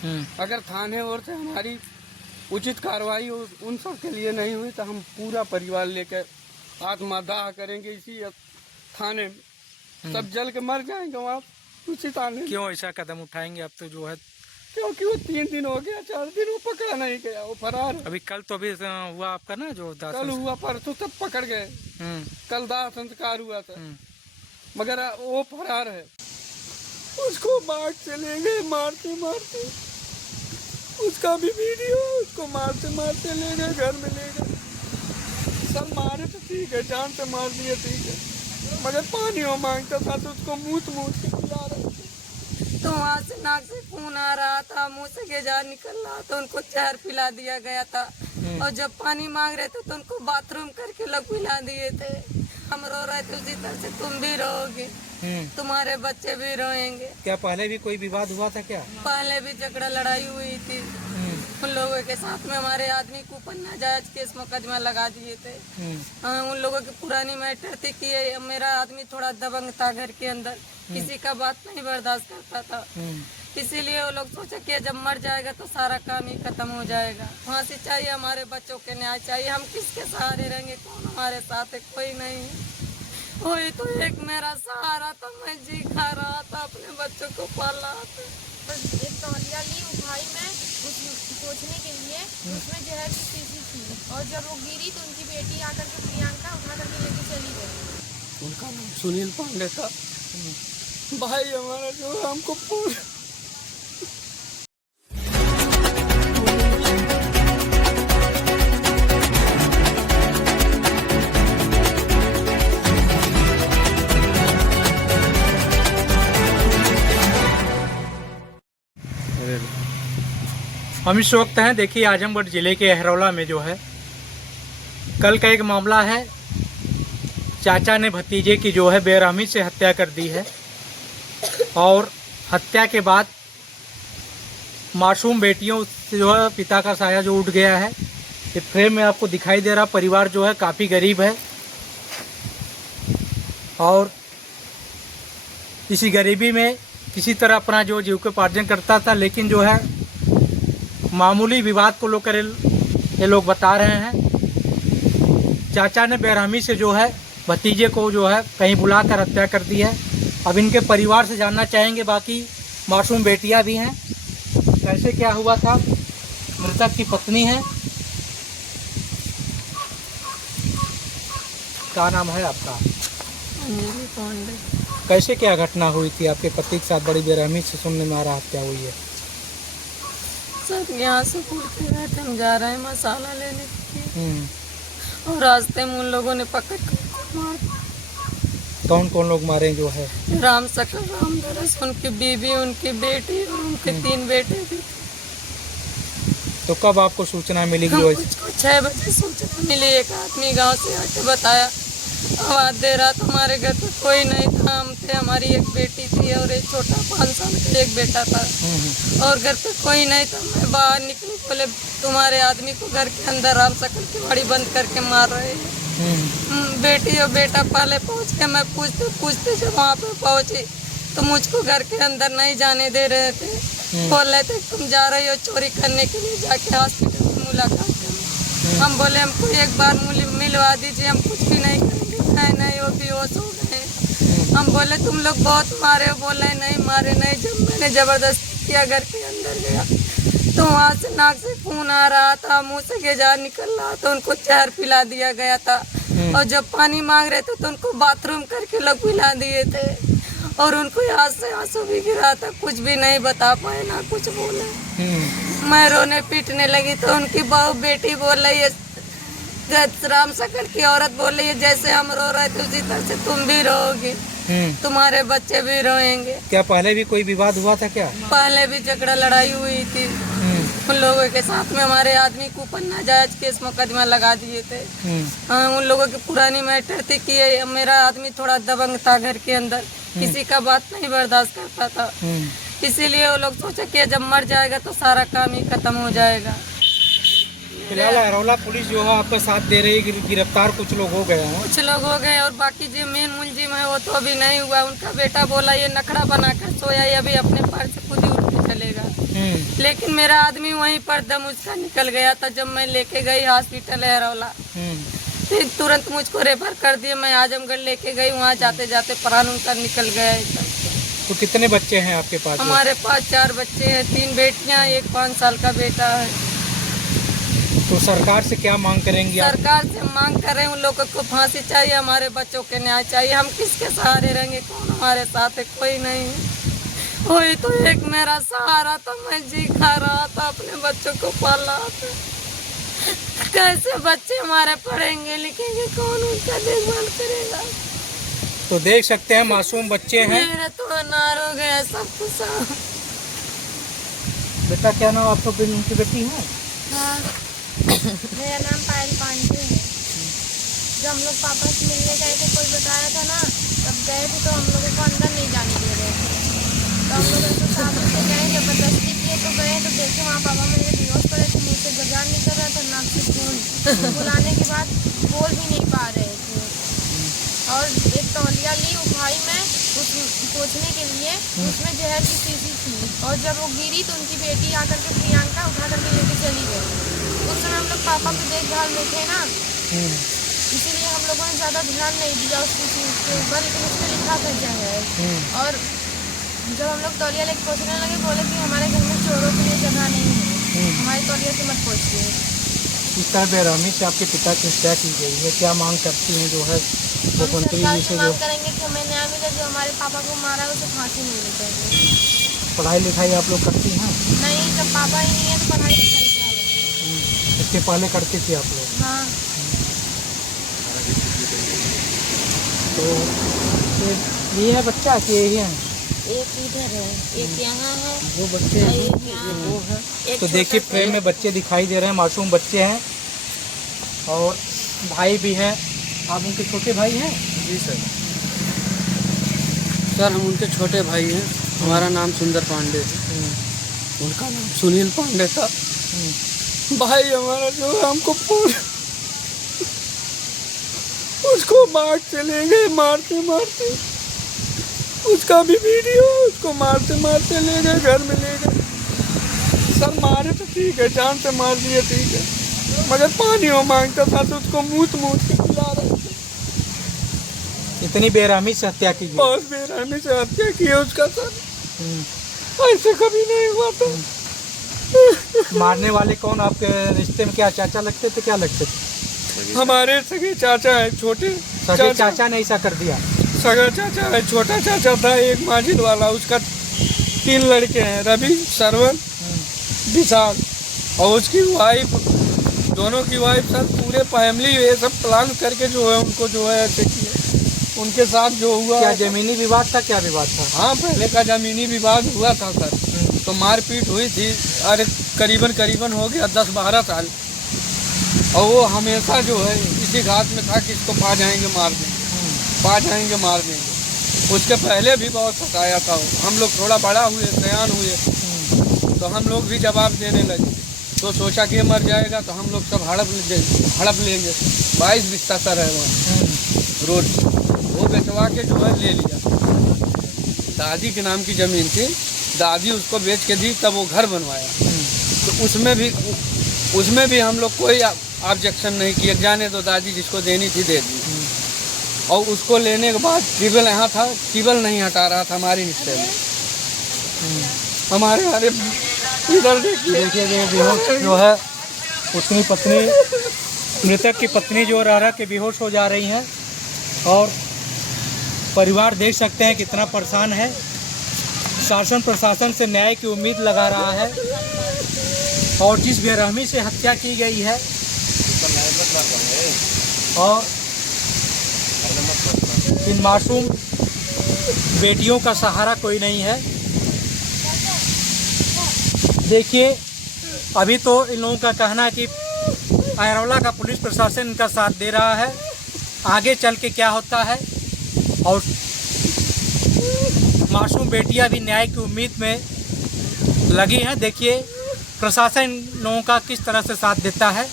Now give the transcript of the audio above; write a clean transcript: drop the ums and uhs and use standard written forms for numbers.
अगर थाने ओर से हमारी उचित कार्रवाई उन सब के लिए नहीं हुई तो हम पूरा परिवार लेकर आत्मदाह करेंगे इसी थाने में। सब जल के मर जाएंगे वहाँ उसी थाने। क्यों ऐसा कदम उठाएंगे अब तो जो है? क्योंकि वो 3 दिन हो गया, 4 दिन वो पकड़ा नहीं गया, वो फरार है। अभी कल तो अभी हुआ आपका ना जो दाह कल हुआ, परसों सब पकड़ गए। कल दाह संस्कार हुआ था मगर वो फरार है। उसको बाग से ले गए मारते मारते, उसका भी वीडियो, उसको मारते मारते ले गए, घर में ले गए। सब मारे तो ठीक है, जान से मार दिए ठीक है, मगर पानी वो मांगता था तो उसको मूत के पिला रहे थे। तो वहाँ से नाक से खून आ रहा था, मुंह से गेजार निकल रहा था, उनको जहर पिला दिया गया था। और जब पानी मांग रहे थे तो उनको बाथरूम करके लोग पिला दिए थे। हम रो रहे थे उसी तरह से तुम भी रोओगे, तुम्हारे बच्चे भी रोएंगे। क्या पहले भी कोई विवाद हुआ था क्या? पहले भी झगड़ा लड़ाई हुई थी उन लोगों के साथ में। हमारे आदमी को ऊपर नाजायज केस मुकदमा लगा दिए थे। उन लोगों की पुरानी मैटर थी कि मेरा आदमी थोड़ा दबंग था, घर के अंदर किसी का बात नहीं बर्दाश्त करता था। इसीलिए वो लोग सोचे कि जब मर जाएगा तो सारा काम ही खत्म हो जाएगा। फांसी चाहिए, हमारे बच्चों के न्याय चाहिए। हम किसके सहारे रहेंगे? कौन हमारे साथ है? कोई नहीं। वही तो एक मेरा सहारा था, मैं जी खा रहा था, अपने बच्चों को पाल रहा था। बस एक तौलिया ली उठाई में सोचने के लिए, उसमें जहर की शीशी थी और जब वो गिरी तो उनकी बेटी आकर के प्रियंका उठा करके लेके चली गई। उनका नाम सुनील पांडे था। भाई हमारा जो हमको हम इस वक्त हैं, देखिए आजमगढ़ जिले के अहरौला में जो है कल का एक मामला है। चाचा ने भतीजे की जो है बेरहमी से हत्या कर दी है और हत्या के बाद मासूम बेटियों से जो है पिता का साया जो उठ गया है। ये फ्रेम में आपको दिखाई दे रहा परिवार जो है काफ़ी गरीब है और इसी गरीबी में किसी तरह अपना जो जीविकोपार्जन करता था, लेकिन जो है मामूली विवाद को लेकर ये लोग बता रहे हैं चाचा ने बेरहमी से जो है भतीजे को जो है कहीं बुलाकर हत्या कर दी है। अब इनके परिवार से जानना चाहेंगे, बाकी मासूम बेटियां भी हैं, कैसे क्या हुआ था। मृतक की पत्नी है, क्या नाम है आपका? अंजलि पांडे। कैसे क्या घटना हुई थी आपके पति के साथ? बड़ी बेरहमी से सुनने में आ रहा हत्या हुई है। सब यहाँ से उड़ के गए थे, हम जा रहे हैं मसाला लेने के लिए और रास्ते में उन लोगों ने पकड़ कर मार। कौन कौन लोग मारे जो है? राम सकल, राम दरस, उनकी बीवी, उनकी बेटी और उनके 3 बेटे भी। तो कब आपको सूचना मिली? हमको 6 बजे सूचना मिली। एक आदमी गांव से आके बताया, आवाज दे रहा था। हमारे घर पे कोई नहीं था, हम थे, हमारी एक बेटी थी और एक छोटा 5 साल का एक बेटा था और घर पे कोई नहीं था। मैं बाहर निकली, बोले तुम्हारे आदमी को घर के अंदर राम सकल की बाड़ी बंद करके मार रहे हैं। बेटी और बेटा पहले पहुंच के मैं पूछते जब वहाँ पे पहुंची तो मुझको घर के अंदर नहीं जाने दे रहे थे। बोल रहे थे तुम जा रही हो चोरी करने के लिए, जाके हॉस्पिटल में मुलाकात करें। हम बोले हमको एक बार मिलवा दीजिए, हम कुछ भी नहीं करेंगे। नहीं, वो बेहोश हो गए। हम बोले तुम लोग बहुत मारे हो? बोले नहीं मारे नहीं। जब मैंने जबरदस्ती किया, घर के अंदर गया तो वहाँ से नाक से खून आ रहा था, मुंह से गेजार निकल रहा था, उनको जहर पिला दिया गया था। और जब पानी मांग रहे थे तो उनको बाथरूम करके लोग पिला दिए थे और उनको यहाँ से आंसू भी गिरा था, कुछ भी नहीं बता पाए ना कुछ बोले। मैं रोने पीटने लगी तो उनकी बहू बेटी बोल रही है, राम सकल की औरत बोल रही है जैसे हम रो रहे थे उसी तरह से तुम भी रोओगे, तुम्हारे बच्चे भी रोएंगे। क्या पहले भी कोई विवाद हुआ था क्या? पहले भी झगड़ा लड़ाई हुई थी उन लोगों के साथ में। हमारे आदमी को ऊपर नाजायज केस मुकदमा लगा दिए थे। उन लोगों की पुरानी मैटर थी कि मेरा आदमी थोड़ा दबंग था, घर के अंदर किसी का बात नहीं बर्दाश्त करता था। इसीलिए वो लोग सोचे कि जब मर जाएगा तो सारा काम ही खत्म हो जाएगा। फिलहाल अहरौला पुलिस जो है आपका साथ दे रही है, गिरफ्तार कुछ लोग हो गए हैं। कुछ लोग हो गए और बाकी जो मेन मुलजिम है वो तो अभी नहीं हुआ। उनका बेटा बोला ये नखड़ा बनाकर सोया, ये अभी अपने पैर से खुद ही उठ के चलेगा। लेकिन मेरा आदमी वहीं पर दम उसका निकल गया था। जब मैं लेके गई हॉस्पिटल हैरौला, फिर तुरंत मुझको रेफर कर दिए। मैं आजमगढ़ लेके गई, वहाँ जाते जाते प्राण उनका निकल गया एकदम। तो कितने बच्चे हैं आपके पास? हमारे पास 4 बच्चे हैं, 3 बेटियां, 1 5 साल का बेटा है। तो सरकार से क्या मांग करेंगे आप? सरकार से मांग कर रहे हैं, उन लोगों को फांसी चाहिए, हमारे बच्चों के न्याय चाहिए। हम किसके सहारे रहेंगे? कौन हमारे साथ है? कोई नहीं है। वही तो एक मेरा सहारा था, मैं जी खा रहा था, अपने बच्चों को पाल रहा था। कैसे बच्चे हमारे पढ़ेंगे लिखेंगे? कौन उनका देखभाल करेगा? तो देख सकते हैं मासूम बच्चे हैं। मेरा तो अनार हो गया सब कुछ। बेटा क्या नाम आपको? उनकी बेटी है? हाँ, मेरा नाम पायल पांडे है। जब हम लोग पापा से मिलने गए थे, कोई बताया था ना, तब गए थे तो हम लोगों को अंदर नहीं जाने दे रहे थे। तो हम लोग ऐसे साथ से गए, जबरदस्ती किए तो गए, तो देखे वहाँ पापा मेरे बेहोश पड़े थे, मुँह से गजान निकल रहा था, नाक से खून। बुलाने के बाद बोल भी नहीं पा रहे थे। और एक तौलिया ली उठाई में उस पोंछने के लिए, उसमें जहर की शीशी थी। और जब वो गिरी तो उनकी बेटी आकर के प्रियंका उठा करके लेके चली गई। उस समय हम लोग पापा की देखभाल में थे ना, इसीलिए हम लोगों ने ज़्यादा ध्यान नहीं दिया उसकी चीज़ के ऊपर, लेकिन उस पर लिखा था जहर। और जब हम लोग तौलिया लेके पोंछने लगे, बोले कि हमारे घर में चोरों के लिए जगह नहीं है, हमारे तौलिया से मत पोंछिए। इस तरह बेरहमी से आपके पिता की हत्या की गई है, क्या मांग करती हैं जो है मुख्यमंत्री जी से? मांग करेंगे कि हमें न्याय मिले, जो हमारे पापा को मारा है उसे फांसी मिलनी चाहिए। पढ़ाई लिखाई आप लोग करती हैं? नहीं, जब पापा ही नहीं है तो पढ़ाई लिखाई क्या होगी? इसके पहले करती थी आप लोग? हाँ। तो ये है बच्चा कि यही है? एक इधर है, एक यहाँ है, वो बच्चे एक यहाँ वो है। एक तो देखिए फ्रेम में बच्चे दिखाई दे रहे हैं, मासूम बच्चे हैं और भाई भी हैं। आप उनके छोटे भाई हैं? जी सर। सर हम उनके छोटे भाई हैं। हमारा नाम सुंदर पांडे है, उनका नाम सुनील पांडे था। भाई हमारा जो हमको उसको बाग से ले गए मारते मारते। उसका भी वीडियो, उसको मारते मारते ले गए, घर में ले गए। सर मारे तो ठीक है, जान से मार दिए ठीक है, मगर पानी वो मांगता था तो उसको मूत के पिला रहे थे। इतनी बेरहमी से हत्या की गई? बहुत बेरहमी से हत्या की है उसका सर, ऐसे कभी नहीं हुआ था। मारने वाले कौन आपके रिश्ते में? क्या चाचा लगते थे? क्या लगते थे? हमारे सगे चाचा है, छोटे सगे चाचा ने ऐसा कर दिया? सगा चाचा है, छोटा चाचा था एक माजिद वाला, उसका 3 लड़के हैं, रवि, सरवन, विशाल, और उसकी वाइफ, दोनों की वाइफ। सर पूरे फैमिली ये सब प्लान करके जो है उनको जो है ऐसे किया। उनके साथ जो हुआ, क्या जमीनी विवाद था? क्या विवाद था? हाँ पहले का जमीनी विवाद हुआ था सर। तो मारपीट हुई थी, अरे करीबन हो गया 10-12 साल। और वो हमेशा जो है इसी घाट में था कि इसको पा जाएंगे मार देंगे। उसके पहले भी बहुत सताया था। हम लोग थोड़ा बड़ा हुए, सयान हुए, तो हम लोग भी जवाब देने लगे। तो सोचा कि मर जाएगा तो हम लोग सब हड़प लेंगे। 22 बिस्ता सर है वहाँ रोड, वो बेचवा के जो है ले लिया। दादी के नाम की ज़मीन थी, दादी उसको बेच के दी, तब वो घर बनवाया। तो उसमें भी हम लोग कोई ऑब्जेक्शन नहीं किए, जाने तो दादी जिसको देनी थी दे दी। और उसको लेने के बाद टिबल यहाँ था, टिबल नहीं हटा रहा था हमारे हिस्से में। हमारे इधर देखिए जो है उसकी पत्नी, मृतक की पत्नी जो रह के बेहोश हो जा रही हैं और परिवार देख सकते हैं कितना परेशान है। शासन प्रशासन से न्याय की उम्मीद लगा रहा है और जिस बेरहमी से हत्या की गई है और इन मासूम बेटियों का सहारा कोई नहीं है। देखिए अभी तो इन लोगों का कहना है कि हैरौला का पुलिस प्रशासन इनका साथ दे रहा है, आगे चल के क्या होता है। और मासूम बेटियां भी न्याय की उम्मीद में लगी हैं। देखिए प्रशासन इन लोगों का किस तरह से साथ देता है।